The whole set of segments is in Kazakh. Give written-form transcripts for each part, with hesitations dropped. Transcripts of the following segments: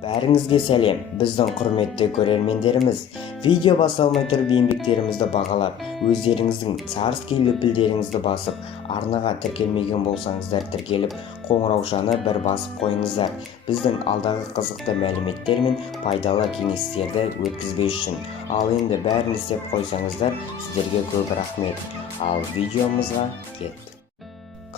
Бәріңізге сәлем, біздің құрметті көрермендеріміз. Видео басталмай тұрып еңбектерімізді бағалап, өздеріңіздің царский лүпілдеріңізді басып, арнаға тіркелмеген болсаңыздар тіркеліп, қоңыраушаны бір басып қойыңыздар. Біздің алдағы қызықты мәліметтер мен пайдалы кеңестерді өткізбес үшін. Ал енді бәрін істеп қойсаңыздар, сіздерге көп рахмет. Ал видеомызға кеттік.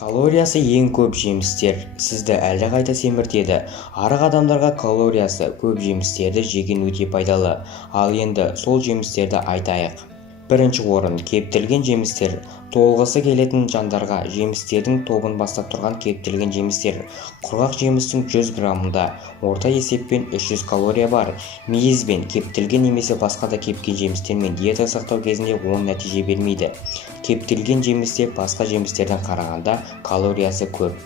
Калориясы ең көп жемістер сізді әлдеқайда семіртеді. Арық адамдарға калориясы көп жемістерді жеген өте пайдалы. Ал енді сол жемістерді айтайық. Бірінші орын кептірілген жемістер. Толғысы келетін жандарға жемістердің тобын бастап тұрған кептірілген жемістер. Құрғақ жемістің 100 граммында орта есеппен 300 калория бар. Мейізбен кептірілген немесе басқа да кепкен жемістермен диета сақтау кезінде оң нәтиже бермейді. Кептірілген жемісте басқа жемістерден қарағанда калориясы көп.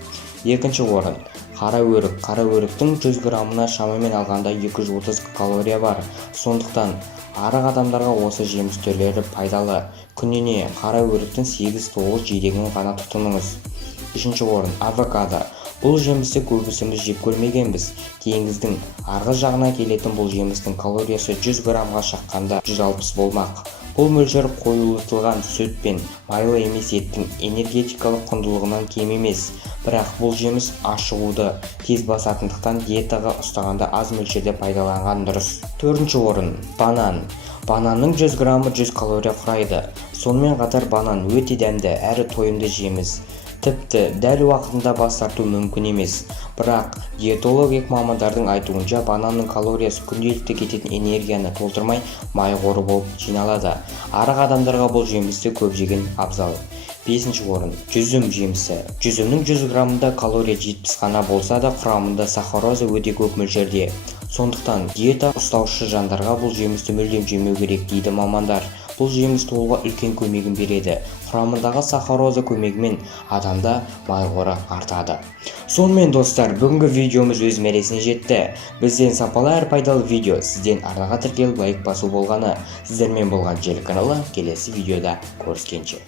Екінші орын қара өрік. Қара өріктің 100 граммына шамамен алғанда 230 калория бар. Сондықтан арық адамдарға осы жеміс түрлері пайдалы. Күніне қара өріктің 8-9 жидегін ғана тұтыныңыз. Үшінші орын авокадо. Бұл жемісті көбісіміз жеп көрмегенбіз. Теңіздің арғы жағына келетін бұл жемістің калориясы 100 граммға шаққанда 160 болмақ. Бұл мөлшер қойылтылған сүт пен майлы емес еттің энергетикалық құндылығынан кем емес. Бірақ бұл жеміс ашығуды тез басатындықтан диетаға ұстағанда аз мөлшерде пайдаланған дұрыс. Төртінші орын банан. Бананның 100 граммы 100 калория құрайды. Сонымен қатар банан өте дәмді әрі тойымды жеміс. Тіпті дәл уақытында бас тарту мүмкін емес. Бірақ диетологик мамандардың айтуынша бананның калориясы күнделікті кететін энергияны толтырмай май қоры болып жиналады. Арық адамдарға бұл жемісті көп жеген абзал. Бесінші орын жүзім жемісі. Жүзімнің 100 граммында калория 70 қана болса да құрамында сахароза өте көп мөлшерде. Сондықтан диета ұстаушы жандарға бұл жемісті мүлдем жемеу керек дейді мамандар. Бұл жеміс толуға үлкен көмегін береді. Құрамындағы сахароза көмегімен адамда май қоры артады. Сонымен достар, бүгінгі видеомыз өз мәресіне жетті. Бізден сапалы әрі пайдалы видео, сізден арнаға тіркеліп лайк басу болғаны. Сіздермен болған Желі каналы келесі видеода көріскенше.